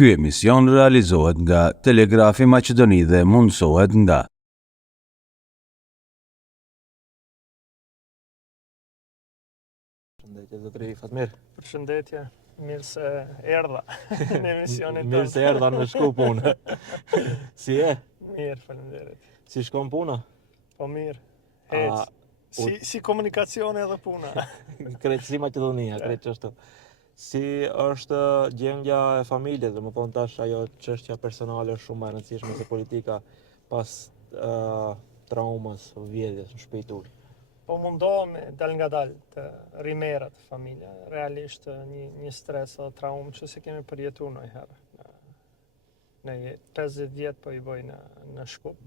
Ky emision realizohet nga Telegrafi Maqedoni dhe mundësohet nga Përshëndetje zotëri Fatmir. Përshëndetje, mirë se erdha në emisionin tonë. Mirë se erdha në shku punë. Si e? Mirë, faleminderit. Si shkon puna? Po mirë, hec. Si komunikacioni edhe puna. Krejt si Maqedonia, krejt qështu. Si është gjendja e familjes, dhe më thonë tash ajo çështja personale shumë e rëndësishme se politika pas traumës, vjedhjes në shtëpi tuaj. Po mundohemi dal nga dal të rimerrat familja. Realisht një stres dhe traumë që se kemi përjetuar ndonjëherë. Në 50 vjet po i bëj në Shkup,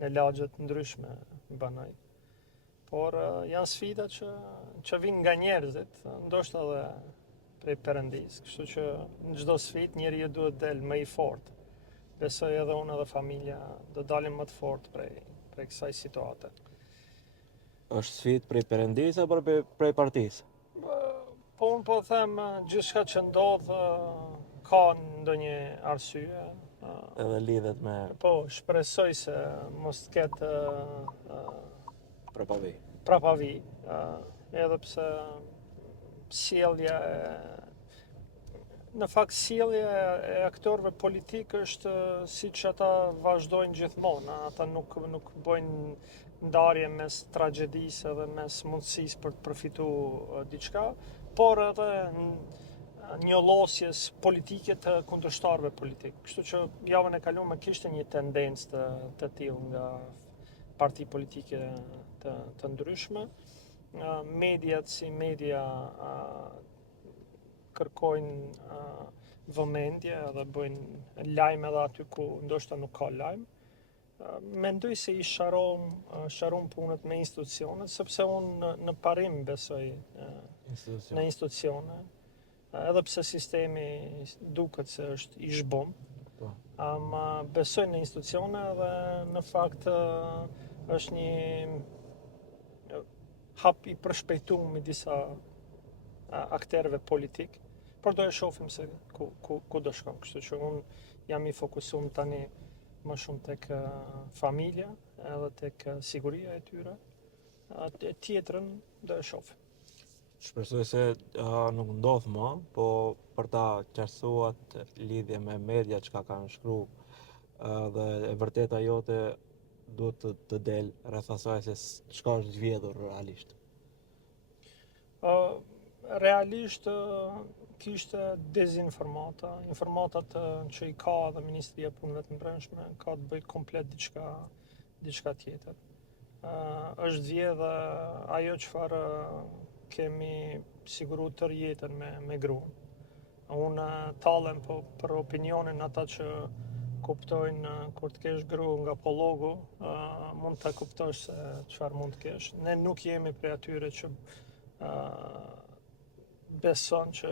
në lagje të ndryshme banoj. Por janë sfida që vinë nga njerëzit, ndoshta edhe prej Perëndis, kështu që në çdo sfidë njeriu duhet del më i fortë. Besoj edhe unë edhe familja do dalim më të fortë prej kësaj situate. Është sfidë prej Perëndisë apo prej partisë? Po unë po them gjithçka që ndodh ka ndonjë arsye. Edhe lidhet me Po, shpresoj se mos ketë prapavi. Edhe pse sjellja në fakt sjellja e aktorëve politik është siç ata vazhdojnë gjithmonë. Ata nuk bëjnë ndarje mes tragjedisë edhe mes mundësisë për të përfituar diçka, por edhe njollosjes politike të kundërshtarëve politik. Kështu që javën e kaluar kishte një tendencë të tillë nga parti politike të ndryshme. Mediat si media kërkojnë vëmendje dhe bëjnë lajme edhe aty ku ndoshta nuk ka lajm. Mendoj se i sharon punët me institucionet, sepse unë në parim besoj në institucione, edhe pse sistemi duket se është i zhbom, ama besoj në institucione dhe në fakt është një hap i përshpejtuar me disa aktorëve politik, por do e shohim se ku do shkon. Kështu që unë jam i fokusuar tani më shumë tek familja edhe tek siguria e tyre. Tjetrën do e shohim. Shpresoj se nuk ndodh më, po për ta qartësuar lidhje me media çka kanë shkruar dhe e vërteta jote duhet të del rreth asaj se çka është zgjedhur realisht. Realisht kishte dezinformata, informatat që i ka dhe Ministria e Punëve të Brendshme ka të bëjë komplet diçka tjetër. Është vjedhë ajo çfarë kemi siguruar tërë jetën me gruan. Unë tallem po për opinionin ata që kuptojnë kur të kesh gru nga pollogu, mund ta kuptosh se çfarë mund të kesh. Ne nuk jemi prej atyre që beson që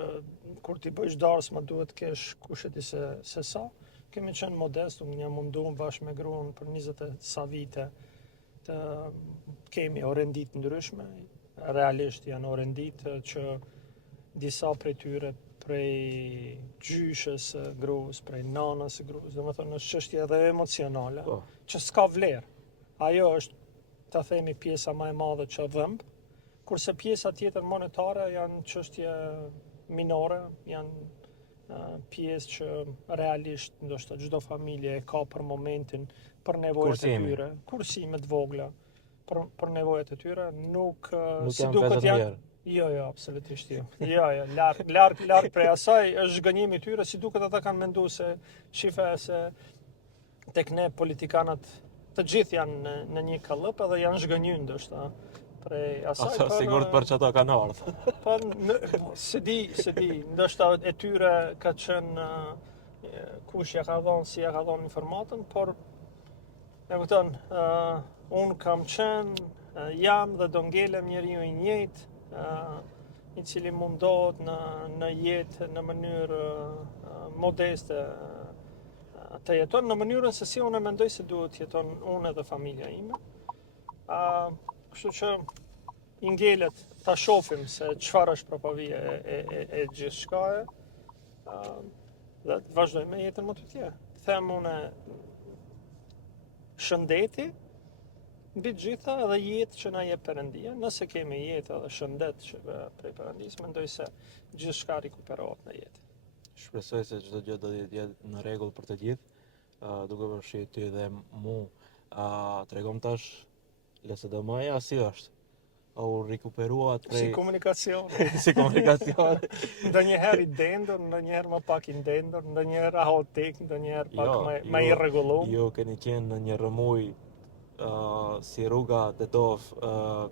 kur ti bësh darës më duhet të kesh kush e di se sa. Kemi qenë modest, unë jam munduar bashkë me gruan për 20 e sa vite të kemi orendit ndryshme. Realisht janë orendit që disa prej tyre prej gjyshës gruas, prej nanës gruas, domethënë është çështje edhe emocionale, që s'ka vlerë. Ajo është, ta themi, pjesa më e madhe që dhëmb, kurse pjesa tjetër monetare janë çështje minore, janë pjesë që realisht ndoshta çdo familje e ka për momentin, për nevojat e tyre, kursime të vogla, për nevojat e tyre, nuk si duket janë. Jo, absolutisht jo. Jo, larg prej asaj është zhgënjimi i tyre, si duket ata kanë menduar se shifa se tek ne politikanët të gjithë janë në një kallëp edhe janë zhgënjur ndoshta prej asaj. Asa sigurt për çato kanë ardhur. Po se di, ndoshta e tyre ka qenë kush ja ka dhënë, si ja ka dhënë informatën, por e kupton, unë kam qenë, jam dhe do ngelem njeriu i njëjtë, i cili mundohet në jetë në mënyrë modeste të jeton, në mënyrën se si unë mendoj se duhet jeton unë dhe familja ime. Kështu që i ngelet ta shohim se çfarë është propavia e gjithçkaje. dhe të vazhdoj me jetën më të tjerë. Them unë shëndeti mbi të gjitha edhe jetë që na jep Perëndia. Nëse kemi jetë edhe shëndet që prej Perëndisë, mendoj se gjithçka rikuperohet në jetë. Shpresoj se çdo gjë do të jetë në rregull për të gjithë, duke përfshirë ty dhe mu. Tregom tash LSDM-ja si është? U rikuperuat Si prej komunikacion. si komunikacion? Ndonjëherë i dendur, ndonjëherë më pak i ndendur, ndonjëherë haotik, ndonjëherë pak Jo, më i rregullum. Ju keni qenë në një rrëmuj si rruga Tetov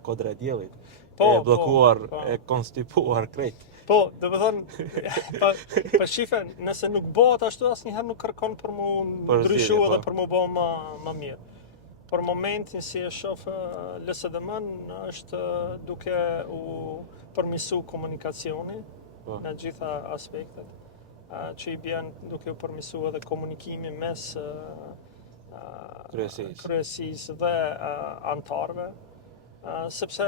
Kodra e Diellit. Po, E bllokuar, po. e konstipuar krejt. Po, do të thonë, pa shife, nëse nuk bëhet ashtu, asnjëherë nuk kërkon për mu ndryshu po. edhe për mu bë më mirë. Për momentin si e shoh LSDM-n është duke u përmirësu komunikacioni Po. në gjitha aspektet, që i bjen duke u përmirësu edhe komunikimi mes kryesisë dhe antarëve. Sepse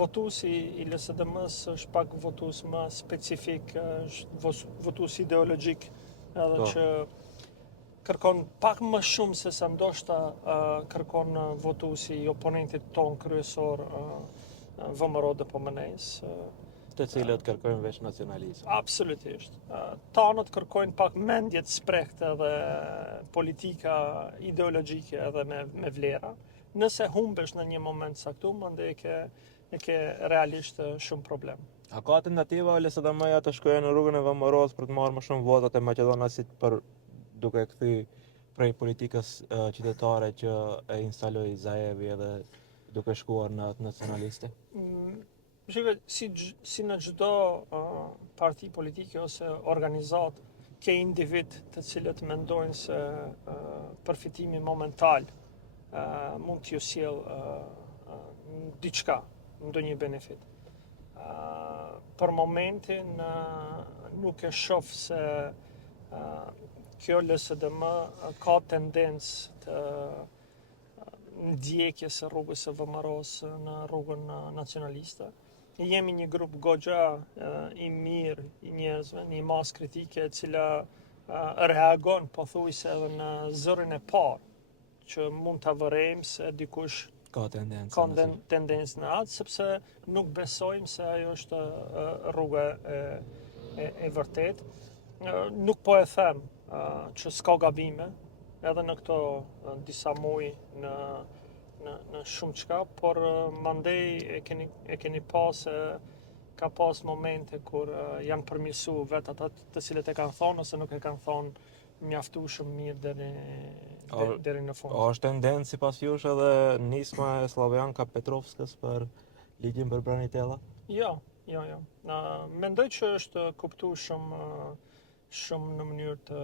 votuesi i LSDM-s është pak votues më specifik, është votues ideologjik, edhe Po. që kërkon pak më shumë se sa ndoshta kërkon votuesi i oponentit ton kryesor, VMRO DPMNE-s. Të cilët kërkojnë veç nacionalizëm. Absolutisht. Tanët kërkojnë pak mendje të sprehtë dhe politika ideologjike edhe me vlera. Nëse humbesh në një moment saktum, mande e ke realisht shumë problem. A ka tentativa LSDM-ja të shkojë në rrugën e VMRO-s për të marrë më shumë votat e maqedonasit për duke kthy prej politikës qytetare që e instaloi Zaevi edhe duke shkuar në atë nacionaliste? Shive, si në çdo parti politike ose organizat, ke individ të cilët mendojnë se përfitimi momental mund t'ju sjell diçka, ndonjë benefit. Për momentin nuk e shoh se kjo LSDM ka tendencë të ndjekjes së rrugës së VMRO-s në rrugën nacionaliste. Jemi një grup goxha i mirë i njerëzve, një masë kritike e cila reagon pothuajse edhe në zërin e parë, që mund ta vërejmë se dikush Ka tendencë. tendencë në atë, sepse nuk besojmë se ajo është rruga e vërtet. Nuk po e them që s'ka gabime, edhe në këto disa muaj në shumë çka, por mandej e keni pas ka pas momente kur janë përmirësu vetë ata të cilët e kanë thonë ose nuk e kanë thonë mjaftueshëm mirë deri në fund. Është tendencë sipas jush edhe nisma e Slavjanka Petrovskës për ligjin për Branitella? Jo. Mendoj që është kuptuar shumë në mënyrë të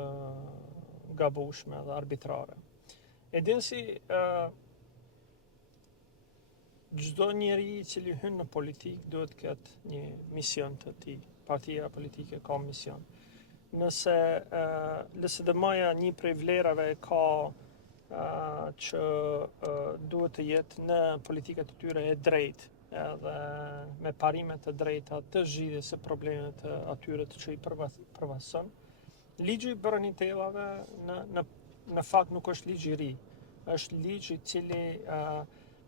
gabueshme dhe arbitrare. E din si çdo njeri i cili hyn në politikë duhet të ketë një mision të tij. Partia politike ka mision. Nëse LSDM-ja një prej vlerave ka që duhet të jetë në politikat e tyre e drejtë, edhe me parime të drejta të zgjidhjes së problemeve të atyre që i përvason. Ligji i Branitellave në fakt nuk është ligj i ri. Është ligj i cili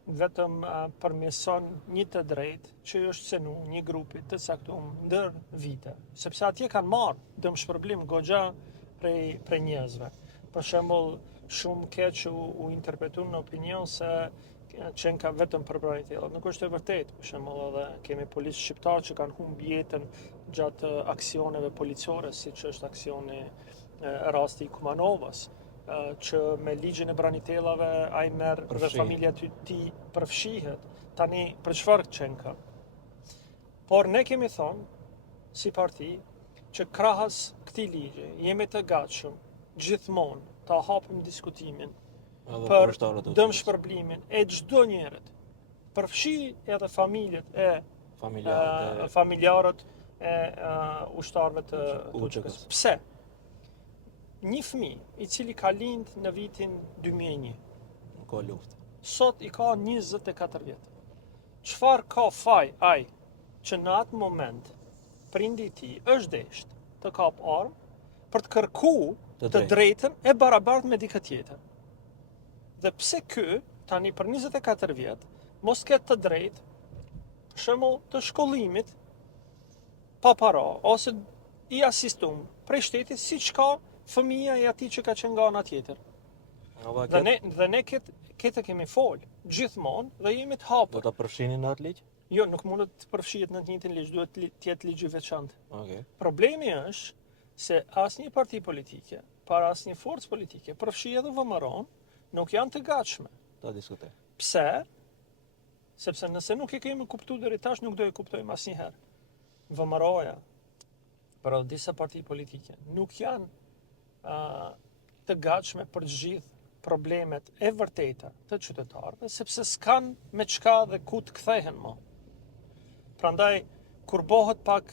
vetëm përmirëson një të drejtë që është cenu një grupi të caktuar ndër vite, sepse atje kanë marrë dëmshpërblim goxha prej njerëzve. Për shembull, shumë keq u interpretuar në opinion se qenë ka vetëm për Branitella. Nuk është e vërtetë. Për shembull, edhe kemi policë shqiptarë që kanë humbur jetën gjatë aksioneve policore, siç është aksioni rasti i Kumanovës, që me ligjin e Branitellave ai merr dhe familja e tij përfshihet. Tani për çfarë qenë ka? Por ne kemi thonë si parti që krahas këtij ligji jemi të gatshëm gjithmonë ta hapim diskutimin për dëmshpërblimin e çdo njerit. Përfshi edhe familjet e familjarët e ushtarëve të UÇK-s. Pse? Një fëmijë i cili ka lind në vitin 2001, ka luftë. Sot i ka 24 vjet. Çfarë ka faj ai që në atë moment prindi i tij është desht të kap armë për të kërku të drejtën e barabartë me dikë tjetër. Dhe pse ky, tani për 24 vjet, mos ketë të drejtë, për shembull të shkollimit pa para, ose i asistum prej shtetit siç ka fëmia e atij që ka qenë nga ana tjetër. Dhe ne këtë kemi fol gjithmonë dhe jemi të hapur. Do ta përfshinin në atë ligj? Jo, nuk mundet të përfshihet në të njëjtin ligj, duhet të jetë ligj i veçantë. Okej. Problemi është se asnjë parti politike, para asnjë forcë politike, përfshi edhe VMRO-n, nuk janë të gatshme. Ta diskutoj. Pse? Sepse nëse nuk e kemi kuptuar deri tash, nuk do e kuptojmë asnjëherë. VMRO-ja, për disa parti politike, nuk janë të gatshme për të gjithë problemet e vërteta të qytetarëve, sepse s'kan me çka dhe ku të kthehen më. Prandaj, kur bëhet pak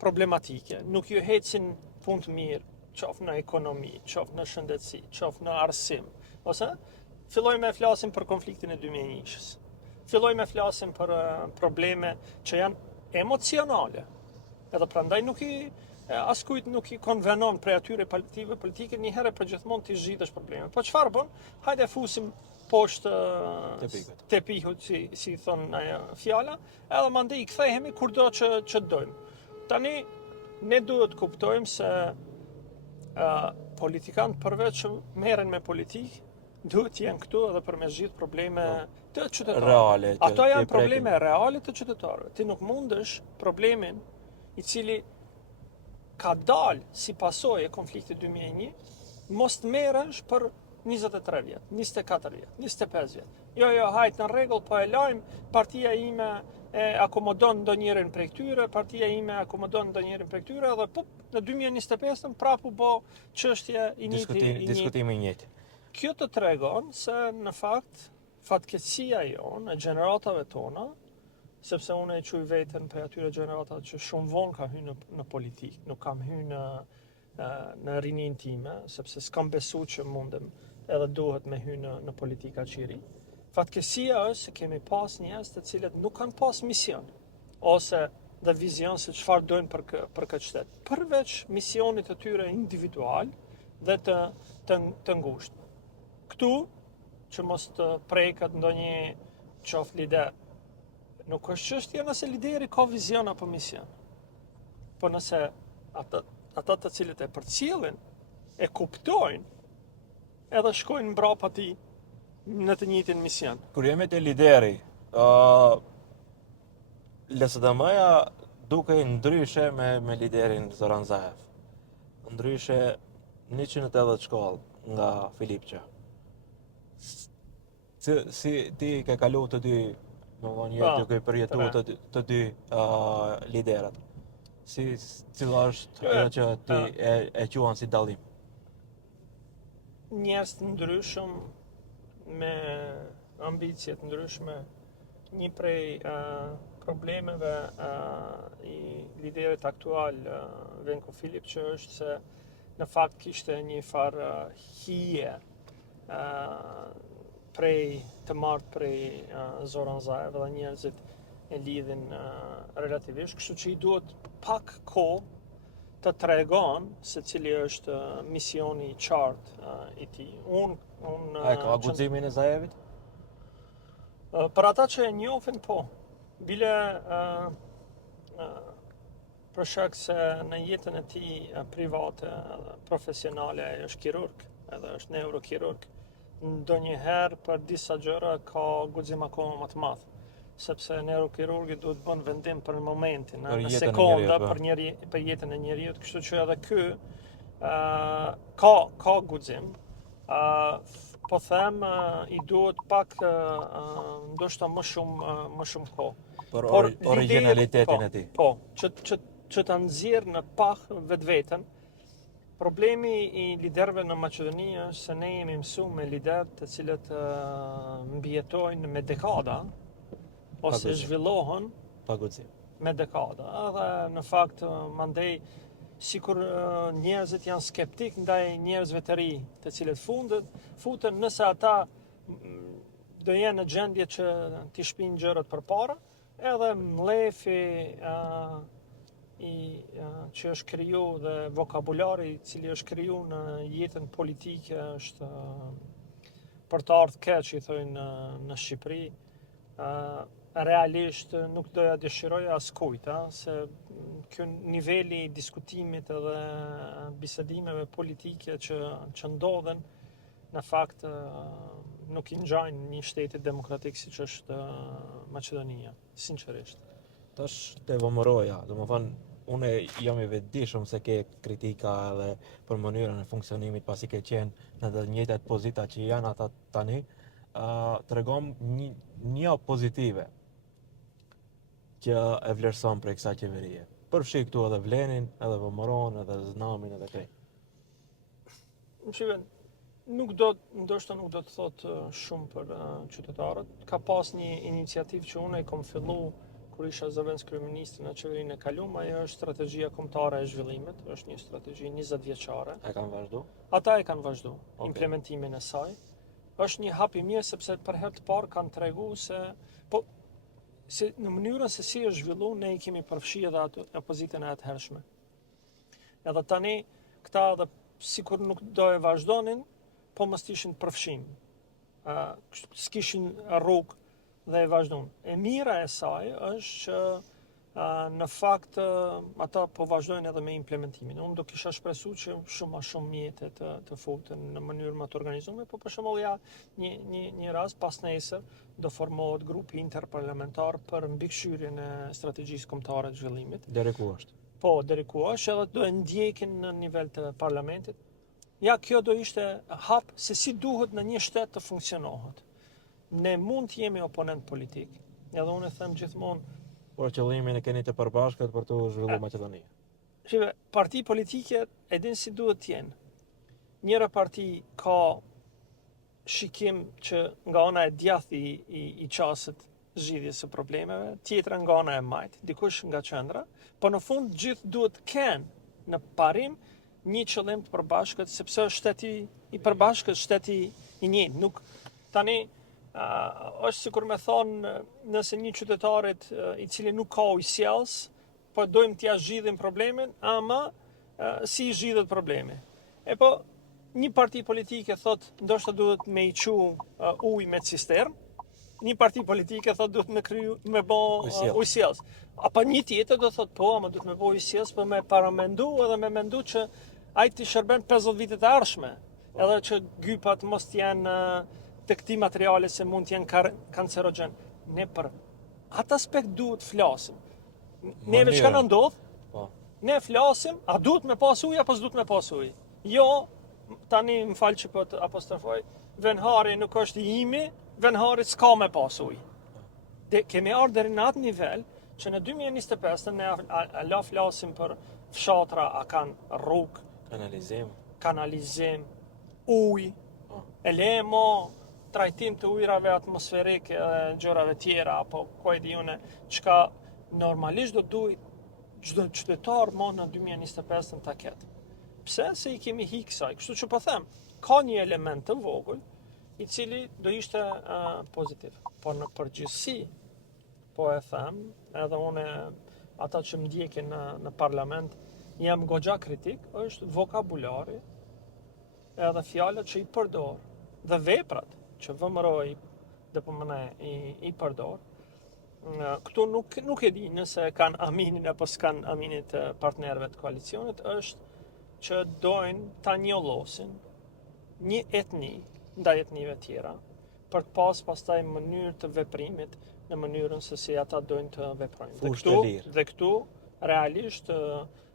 problematike, nuk ju hecin punë të mirë, qoftë në ekonomi, qoftë në shëndetësi, qoftë në arsim, ose fillojmë me flasim për konfliktin e 2001-shës. Fillojmë me flasim për probleme që janë emocionale. Edhe prandaj askujt nuk i konvenon prej atyre partive politike një herë për gjithmonë të zgjidhësh problemet. Po çfarë bën? Hajde fusim poshtë tepihut, si thon ajo fjala, edhe mandej i kthehemi kurdo që dojmë. Tani ne duhet kuptojmë se politikanët përveç që merren me politikë, duhet të jenë këtu edhe për me zgjidh probleme të qytetarëve. Reale. Ato janë probleme reale të qytetarëve. Ti nuk mundesh problemin i cili ka dalë si pasojë e konfliktit 2001, mos të merresh për 23 vjet, 24 vjet, 25 vjet. Jo, hajt në rregull, po e lajmë, partia ime e akomodon ndonjërin prej këtyre, partia ime akomodon ndonjërin prej këtyre, dhe në 2025 prapë bë çështje i njëjti. Diskutimi i njëjtë. Kjo të tregon se në fakt fatkeqësia jonë e gjeneratave tona, sepse unë e quaj veten për atyre gjeneratave që shumë vonë ka hyrë në politikë, nuk kam hyrë në rinin time, sepse s'kam besu që mundem edhe duhet me hyrë në politika qiri. Fatkeqësia është se kemi pas njerëz të cilët nuk kanë pas mision, ose dhe vizion se çfarë dojnë për këtë shtet, përveç misionit të tyre individual dhe të ngushtë. Këtu, që mos të preket ndonjë qoftë lider, nuk është çështja nëse lideri ka vizion apo mision. Po nëse ata të cilët e përcjellin, e kuptojnë, edhe shkojnë mbrapa tij në të njëjtin mision. Kur jemi te lideri, LSDM-ja dukej ndryshe me liderin Zoran Zaev. Ndryshe 180 shkollë nga Filipçja. Si ti ke kalu të dy, duke përjetu të dy liderat. Cila është ajo që ti e quan si dallim? Njerëz të ndryshëm me ambicie të ndryshme, një prej problemeve i liderit aktual Venko Filip që është se në fakt kishte një farë hije të marrë prej Zoran Zaev dhe njerëzit e lidhin relativisht, kështu që i duhet pak kohë të tregon se cili është misioni i qartë i tij. A ka guximin e Zaevit? Për ata që e njohin, po. Bile për shkak se në jetën e tij private, profesionale, ai është kirurg, edhe është neurokirurg. Ndonjëherë për disa gjëra ka guxim akoma më të madh, sepse neurokirurgi duhet bën vendim për momentin, në sekonda për jetën e njeriut, kështu që edhe ky ka guxim. Po them i duhet pak ndoshta më shumë kohë. Për originalitetin e tij. Po, që ta nxjerr në pah vetveten. Problemi i liderëve në Maqedoni është se ne jemi mësuar me liderë të cilët mbijetojnë me dekada ose zhvillohen me dekada. Edhe në fakt mandej sikur njerëzit janë skeptik ndaj njerëzve të ri, të cilët futen nëse ata do jenë në gjendje që t'i shpinë gjërat përpara, edhe mlefi që është kriju dhe vokabulari i cili është kriju në jetën politike është për të ardhur keq, i thojnë në Shqipëri, realisht nuk doja dëshiroja askujt, se ky niveli i diskutimit edhe bisedimeve politike që ndodhen në fakt nuk i ngjajnë një shteti demokratik siç është Maqedonia, sinqerisht. Tash te vëmëroja, domethënë unë jam i vetëdijshëm se ke kritika edhe për mënyrën e funksionimit pasi ke qenë në të njëjtat pozita që janë ata tani, tregom një pozitive që e vlerëson për kësaj qeverie. Përfshi këtu edhe Vlenin, edhe Vëmëron, edhe Znamin, edhe krejt. Ndoshta nuk do të thot shumë për qytetarët. Ka pas një iniciativë që unë e kam fillu kur isha zëvendës kryeministri në qeverinë e kaluar, ajo është strategjia kombëtare e zhvillimit, është një strategji 20 vjeçare. E kanë vazhdu? Ata e kanë vazhdu Okay. implementimin e saj. Është një hap i mirë sepse për herë të parë kanë treguar se në mënyrën se si është zhvilluar ne i kemi përfshi edhe atë opozitën e atëhershme. Edhe tani këta edhe sikur nuk do e vazhdonin, po mos ishin përfshim. S'kishin rrugë dhe e vazhdon. E mira e saj është që në fakt ata po vazhdojnë edhe me implementimin. Unë do kisha shpresuar që shumë më shumë mjete të futen në mënyrë më të organizuar, po për shembull ja një rast pas nesër do formohet grupi interparlamentar për mbikëqyrjen e strategjisë kombëtare të zhvillimit. Deri ku është? Po, deri ku është edhe do e ndjekin në nivel të parlamentit. Ja, kjo do ishte hap se si duhet në një shtet të funksionohet. Ne mund të jemi oponent politik. Edhe unë e them gjithmonë, Por qëllimin e keni të përbashkët për të zhvilluar Maqedonia. shive, parti politike e din si duhet të jenë. Njëra parti ka shikim që nga ana e djathtë i qasët zgjidhjes së problemeve, tjetra nga ana e majtë, dikush nga qendra, po në fund gjithë duhet kenë në parim një qëllim të përbashkët, sepse është shteti i përbashkët, shteti i njëjtë. Nuk tani është sikur me thonë nëse një qytetarit i cili nuk ka ujësjells, po dojmë t'ja zgjidhim problemin, ama si i zgjidhet problemi. E po, një parti politike thot ndoshta duhet me i qu ujë me cistern, një parti politike thot duhet me bë ujësjells. Apo një tjetër do thot po, ama duhet me bë ujësjells për me paramendu edhe me mendu që ai të shërben 50 vitet e ardhshme, edhe që gypat mos t'janë të këtij materiale se mund të jenë kancerogen. Ne për atë aspekt duhet flasim. Neve çka na ndodh? Po. Ne flasim, a duhet me pas ujë apo s'duhet me pas ujë? Jo, tani më fal që po të apostrofoj, venhari nuk është i imi, venhari s'ka me pas ujë. Kemi ardhur deri në atë nivel që në 2025 ne la flasim për fshatra, a kanë rrugë, kanalizim, ujë, elemo, trajtim të ujrave atmosferike dhe gjërave tjera, apo ku e di unë, çka normalisht do duhet çdo qytetar më në 2025 ta ketë. Pse? Se i kemi hik kësaj. Kështu që po them, ka një element të vogël i cili do ishte pozitiv. Por në përgjithësi, po e them, edhe unë ata që më ndjekin në parlament, jam goxha kritik, është vokabulari edhe fjalët që i përdor dhe veprat që vëmëroj dhe përmëne i përdor. Këtu nuk e di nëse kanë aminin apo s'kan aminit partnerëve të koalicionit, është që dojnë ta njollosin një etni ndaj etnive tjera për të pastaj mënyrë të veprimit në mënyrën se si ata dojnë të veprojnë. Dhe këtu realisht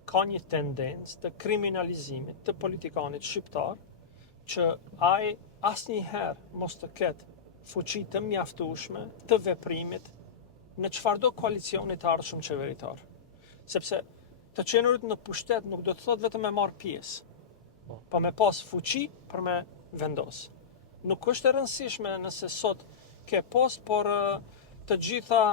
ka një tendencë të kriminalizimit të politikanit shqiptar që ai asnjëherë mos të ketë fuqi të mjaftueshme të veprimit në çfarëdo koalicioni të ardhshëm qeveritar. Sepse të qenurit në pushtet nuk do të thotë vetëm me marr pjesë, po me pas fuqi për me vendos. Nuk është e rëndësishme nëse sot ke post, por të gjitha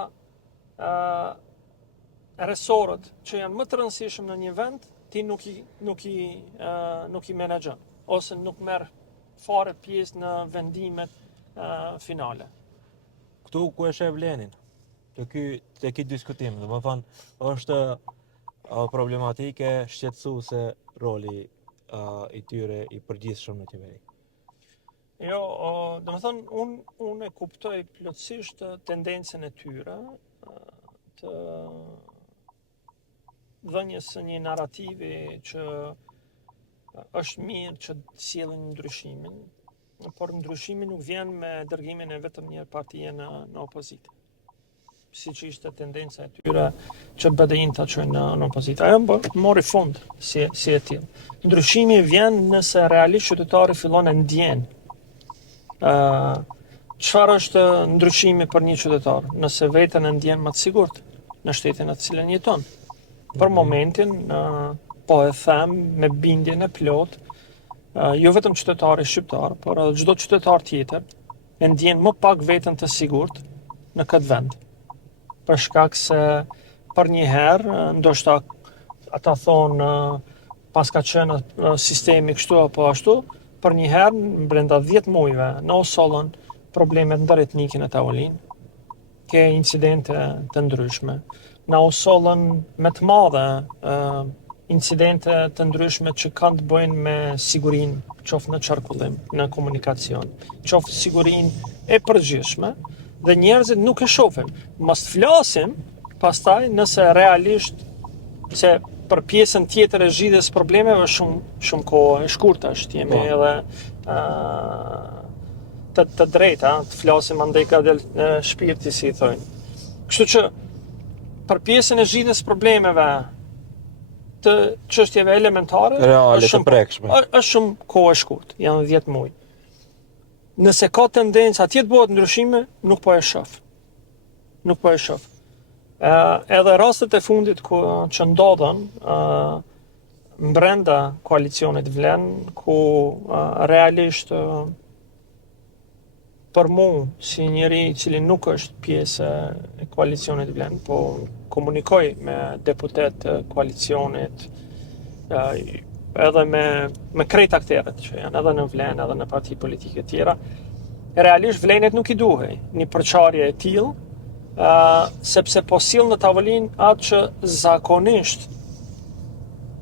resorët që janë më të rëndësishëm në një vend, ti nuk i menaxhon ose nuk merr fare pjesë në vendimet finale. Këtu ku e sheh Vlenin? Te ky diskutim, domethënë është problematike shqetësuese roli i tyre i përgjithshëm në qeveri. Jo, do të thonë, unë e kuptoj plotësisht tendencën e tyre të dhënjes së një narrativi që është mirë që sjellin ndryshimin, por ndryshimi nuk vjen me dërgimin e vetëm një partie në opozitë. Siç ishte tendenca e tyre që BDI-n ta çojnë në opozitë. Ajo mori fund si e tillë. Ndryshimi vjen nëse realisht qytetari fillon e ndjen. Çfarë është ndryshimi për një qytetar? Nëse veten e ndjen më të sigurt në shtetin në të cilën jeton. Për momentin, po e them me bindjen e plot, jo vetëm qytetari shqiptar, por edhe çdo qytetar tjetër e ndjen më pak veten të sigurt në këtë vend. Për shkak se për një herë, ndoshta ata thonë pas ka qenë sistemi kështu apo ashtu, për një herë brenda 10 muajve në Osollën problemet ndëretnike në tavolinë, ke incidente të ndryshme. Në Osollën me të madhe incidente të ndryshme që kanë të bëjnë me sigurinë, qoftë në qarkullim, në komunikacion, qoftë sigurinë e përgjithshme, dhe njerëzit nuk e shohin. Mos flasim pastaj nëse realisht se për pjesën tjetër e zgjidhjes problemeve shumë kohë e shkurtë është, jemi edhe të drejta, të flasim andaj ka del shpirti si thonë. Kështu që për pjesën e zgjidhjes problemeve të çështjeve elementare është shumë kohë e shkurtë, janë 10 muaj. Nëse ka tendencë atje të bëhet ndryshime, nuk po e shoh. Edhe rastet e fundit që ndodhen brenda koalicionit vlen, ku realisht për mua si njëri i cili nuk është pjesë e koalicionit vlen, po komunikoj me deputet koalicionit, edhe me krejt akterët që janë edhe në vlen, edhe në parti politike tjera, realisht vlenet nuk i duhej një përçarje e tillë, sepse po sill në tavolinë atë që zakonisht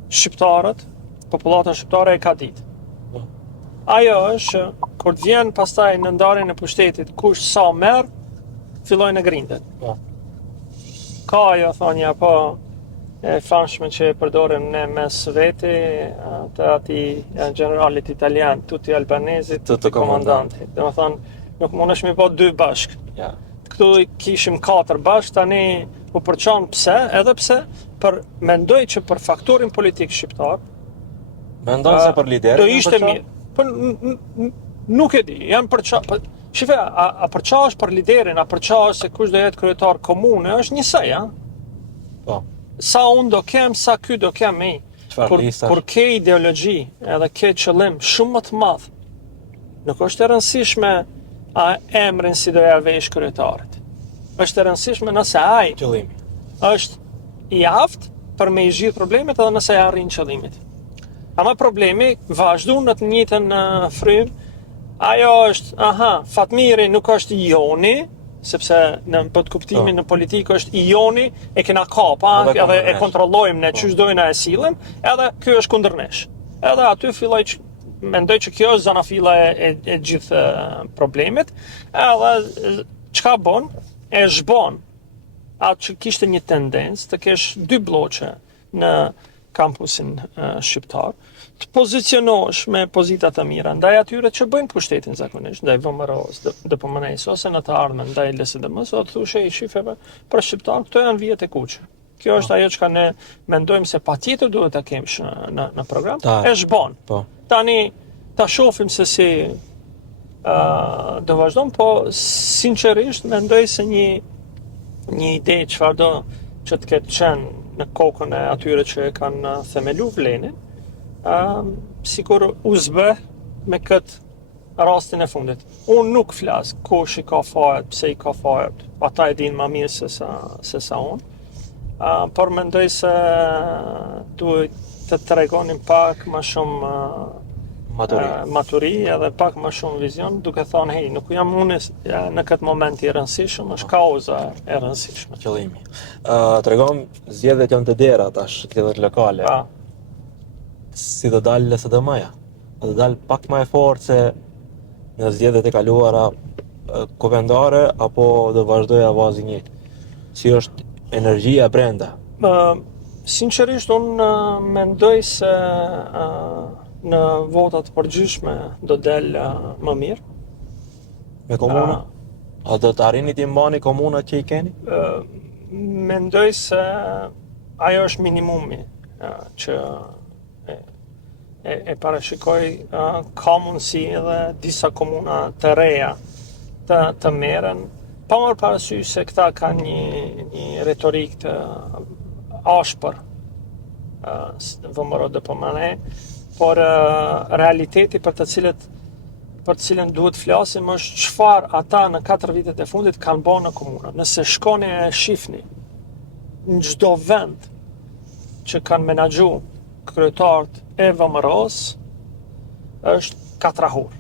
shqiptarët, popullata shqiptare e ka ditë. Ajo është kur të vjen pastaj në ndarjen e pushtetit, kush sa merr, fillojnë në grindet. Ka ajo thonja po e famshme që e përdorim ne mes veti të ati generalit italian, tutti albanesi, tutti komandanti. Dhe më thonë, nuk mundesh me po 2 bashk. Këtu kishim 4 bashk, tani u përçan pse, edhe pse, mendoj që për faktorin politik shqiptar, mendon se për liderin do ishte mirë. Po nuk e di, janë përça. Shife, a përçash për liderin, a përçash se kush do jetë kryetar komune, është njësoj, ja? Po. Sa unë do kem, sa ky do kem i. Kur ke ideologji edhe ke qëllim shumë më të madh, nuk është e rëndësishme a emrin si do ja vesh kryetarit. Është e rëndësishme nëse ai qëllimi është i aftë për me i zgjidh problemet edhe nëse ja arrin qëllimit. Ama problemi vazhdu në të njëjtën frym, ajo është, Fatmiri nuk është Joni, sepse në këtë kuptimin në politikë është i Joni, e kena kapa, edhe e kontrollojmë ne ç'është dojna e sillim, edhe ky është kundër nesh. Edhe aty filloj mendoj që kjo është zanafilla e gjithë problemit, edhe çka bën? E zhbon atë që kishte një tendencë të kesh 2 bloqe në kampusin shqiptar, të pozicionosh me pozita të mira ndaj atyre që bëjnë pushtetin zakonisht, ndaj VMRO-s, DPMNE-s, ose në të ardhmen ndaj LSDM-s, o të thushe i shifeve për shqiptar, këto janë vijet e kuqe. Kjo është ajo që ne mendojmë se patjetër duhet ta kemsh në program, e zhbon. Tani ta shohim se si do vazhdon, po sinqerisht mendoj se një ide çfarë do që të ketë qenë në kokën e atyre që e kanë themelu vlenin, sikur u zbë me këtë rastin e fundit. Unë nuk flas kush i ka fajt, pse i ka fajt, ata e dinë më mirë se sa unë, por mendoj se duhet të tregonim pak më shumë maturi edhe pak më shumë vizion, duke thonë, hey, nuk jam unë në këtë moment i rëndësishëm, është kauza e rëndësishme. Qëllimi. Tregom, zgjedhjet janë të dera tash, zgjedhjet lokale. Pa, Si do dalë LSDM-ja? Do dalë pak më e fortë se në zgjedhjet e kaluara kuvendare apo do vazhdoj avazi njëjtë? Si është energjia brenda? sinqerisht, unë mendoj se në votat përgjithshme do del më mirë. Me komuna? A do të arrini t'i mbani komunat që i keni? Mendoj se ajo është minimumi që e parashikoj. Ka mundësi edhe disa komuna të reja të merren, pa marrë parasysh se këta kanë një retorik të ashpër vëmëro dhe pëmane, por realiteti për të cilën duhet flasim është çfarë ata në 4 vitet e fundit kanë bërë në komuna. Nëse shkoni e shifni në çdo vend që kanë menaxhu kryetarët e vëmëros, është katrahur.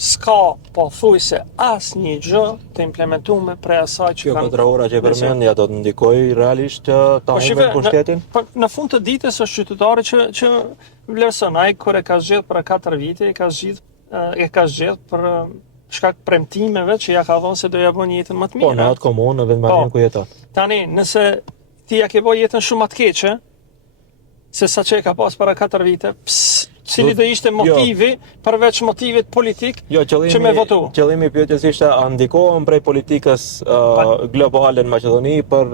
S'ka pothuajse asnjë gjë të implementuar prej asaj që Kjo kanë. 4 ora që përmendja do të ndikoj realisht ta humbin pushtetin? Në fund të ditës është qytetari që vlerëson. Ai kur e ka zgjedh për 4 vite, e ka zgjedh për shkak premtimeve që ja ka dhënë se do ja bën jetën më të mirë. Po, në atë komunë, në vendmarrjen ku jeton. Tani, nëse ti ja ke bën jetën shumë më të keqe, se sa që e ka pas para 4 vite, cili do ishte motivi, përveç motivit politik, që me votu? Qëllimi pyetjes ishte, a ndikohen prej politikës globale në Maqedoni për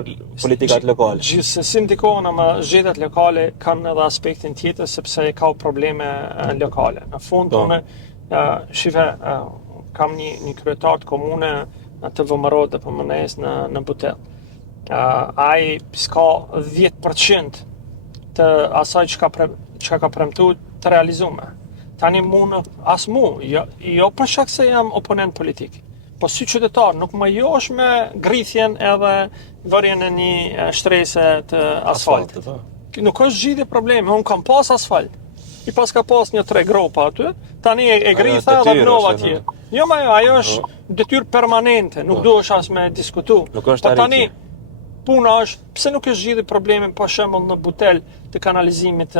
politikat lokale? Gjithsesi ndikohen, ama zgjedhjet lokale kanë edhe aspektin tjetër, sepse ka probleme lokale. Në fund, unë kam një kryetar të komune të vëmëror dhe pëmënes në Butel. Ai s'ka 10% të asaj që ka premtu të realizume. Tani jo për shkak se jam oponent politik, po si qytetar nuk më josh me grithjen edhe vërjen e një shtrese të asfaltit. Nuk është zgjidhje problemi, unë kam pas asfalt. I pas ka pas një 3 gropa aty, tani e gritha dhe mnova atje. Jo, ajo është detyrë permanente, nuk duhesh as me diskutu. Nuk është tani puna është, pse nuk është zgjidhur problemin për shembull në Butel të kanalizimit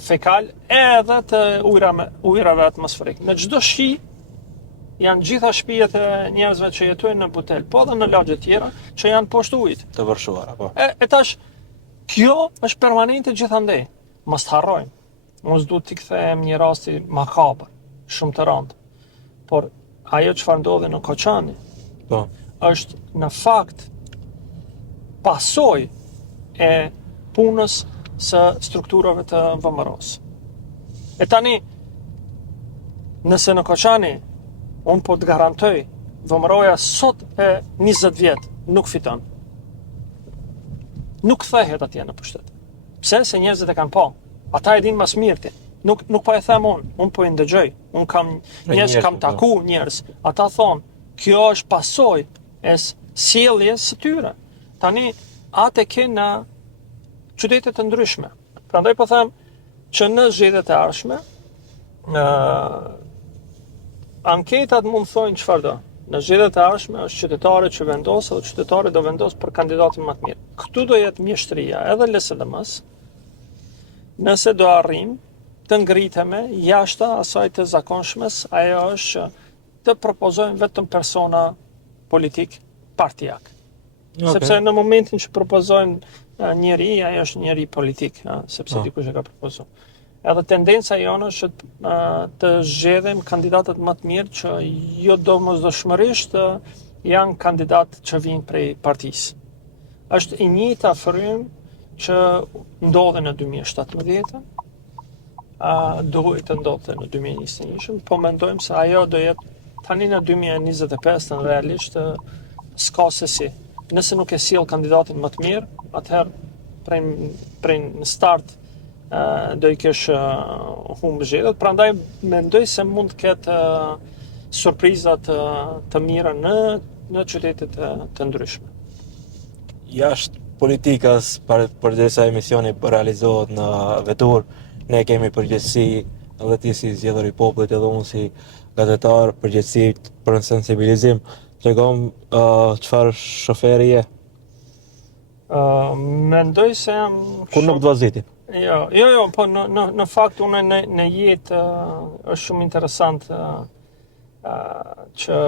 fekal edhe të ujrave atmosferik. Në çdo shi janë gjitha shtëpijet e njerëzve që jetojnë në Butel, po edhe në lagje tjera që janë poshtë ujit. Të vërshuara, po. E tash, kjo është permanente gjithandej. Mos të harrojmë. Mos duhet t'i kthehem një rasti makabër, shumë të rëndë. Por ajo çfarë ndodhi në Koçani, po, është në fakt pasoj e punës së strukturave të vëmëros. E tani, nëse në Koçani, unë po të garantoj, vëmëroja sot e 20 vjetë nuk fiton. Nuk kthehet atje në pushtet. Pse? Se njerëzit e kanë pa. Ata e dinë mas mirti. Nuk po e them unë po e ndëgjoj. Unë kam taku njerëz. Ata thonë, kjo është pasoj e sjelljes së tyre. Tani, atë ke në qytete të ndryshme. Prandaj po them që në zgjedhjet e ardhshme, anketat mund thojnë çfarë do. Në zgjedhjet e ardhshme është qytetarët që vendos dhe qytetarët do vendos për kandidatin më të mirë. Këtu do jetë mjeshtria edhe LSDM-s, nëse do arrim të ngritemi jashta asaj të zakonshmes, ajo është të propozojmë vetëm persona politik partijak. Sepse në momentin që propozojmë njeri, ajo është njeri politik, sepse dikush e ka propozuar. Edhe tendenca jonë është të zgjedhim kandidatët më të mirë që jo domosdoshmërisht janë kandidatë që vinë prej partisë. Është i njëjta frym që ndodhe në 2017, duhet të ndodhte në 2021, po mendojmë se ajo do jetë tani në 2025 në realisht s'ka se si. Nëse nuk e sjell kandidatin më të mirë, atëherë prej në start do i kesh humbë zgjedhjet. Prandaj mendoj se mund të ketë surpriza të mira në qytete të ndryshme. Jashtë politikës, përderisa emisioni realizohet në vetur, ne kemi përgjegjësi edhe ti si zgjedhër i popullit edhe unë si gazetar përgjithësi për në sensibilizim, tregom çfarë shoferi je. Mendoj se jam Kur nuk të vaziti. Jo, po në fakt unë në jetë është shumë interesant që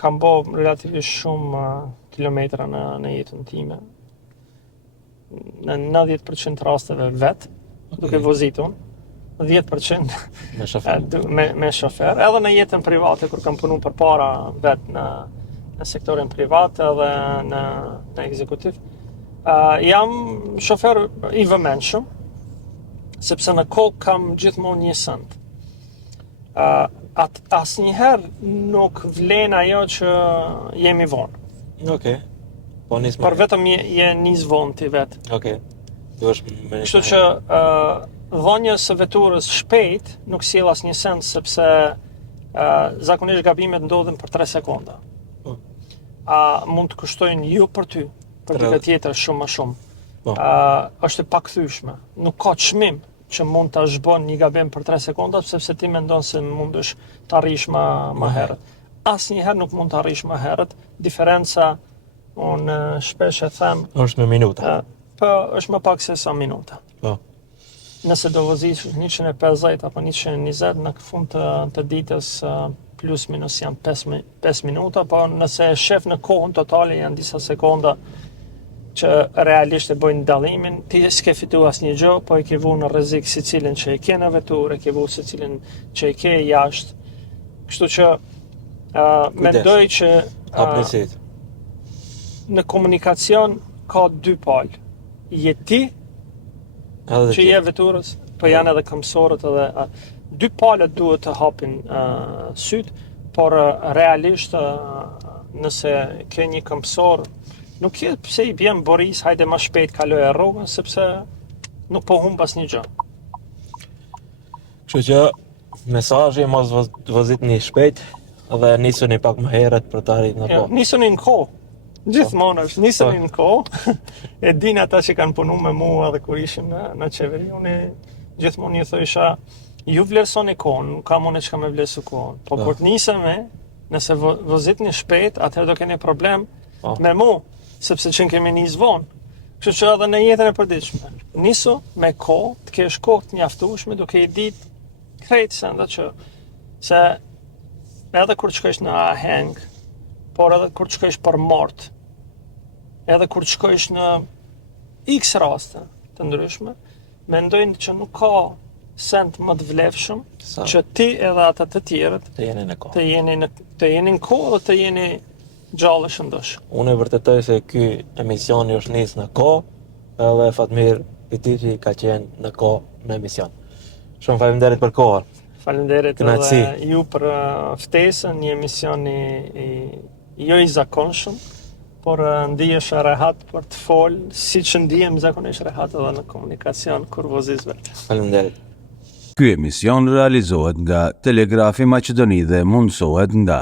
kam bërë relativisht shumë kilometra në jetën time. Në 90% rasteve vetë, duke vozitur, 10% Me shofer. me shofer, edhe në jetën private, kur kam punu për para vetë në sektorin privat edhe në ekzekutiv. Jam shofer i vëmendshëm, sepse në kokë kam gjithmonë një send. Asnjëherë nuk vlen ajo që jemi vonë. Okej. Po nismë. Por vetëm je nis vonë ti vetë. Okej. Kjo është me Kështu që dhënia së veturës shpejt nuk sjell asnjë sens, sepse zakonisht gabimet ndodhen për 3 sekonda. Mund të kushtojnë ju për ty, për dikë tjetër shumë më shumë. Është e pakthyeshme. Nuk ka çmim që mund ta zhbon një gabim për 3 sekonda, sepse ti mendon se mundesh ta arrish më herët. Asnjëherë nuk mund ta arrish më herët. Diferenca, unë shpesh e them, është me minuta. po është më pak se sa minuta. Po. Nëse do vozish 150 apo 120 në fund të ditës plus minus janë 5 minuta, po nëse e shef në kohën totale janë disa sekonda që realisht e bojnë dallimin, ti s'ke fitu asnjë gjë, po e ke vu në rrezik secilin që e ke në veturë, e ke vu secilin që e ke jashtë. Kështu që mendoj që Hapnisit. në komunikacion ka 2 palë. Je ti Edhe që je veturës, po janë edhe këmsorët edhe 2 palët duhet të hapin syt, por realisht nëse ke një këmsor, nuk je pse i bjem Boris, hajde më shpejt kaloj e rrugën, sepse nuk po humb asnjë gjë. Kështu që mesazhi mos vozitni shpejt dhe nisuni pak më herët për të arritur në kohë. Nisuni në kohë. Gjithmonë është, nisuni në kohë. E din ata që kanë punu me mua dhe kur ishim në qeveri, unë gjithmonë ju thosha, ju vlerësoni kohën, nuk kam unë çka me vlerësu kohën. Po kur të nisemi, nëse vozitni shpejt, atëherë do keni problem me mua, sepse që kemi nis vonë. Kështu që edhe në jetën e përditshme, nisu me kohë, të kesh kohë të mjaftueshme, duke i ditë krejt senda që se edhe kur të shkosh në aheng, por edhe kur të shkosh për mort, edhe kur të shkosh në X raste të ndryshme, mendojnë që nuk ka send më të vlefshëm që ti edhe ata të tjerët Të jeni në kohë. të jeni në kohë dhe të jeni gjallë shëndosh. Unë e vërtetoj se ky emisioni është nis në kohë, edhe Fatmir Pitiqi ka qenë në kohë në emision. Shumë faleminderit për kohën. Faleminderit edhe ju për ftesën, një emision jo i zakonshëm, por ndihesh rehat për të folë, siç ndihem zakonisht rehat edhe në komunikacion kur vozis vetë. Faleminderit. Ky emision realizohet nga Telegrafi Maqedoni dhe mundësohet nga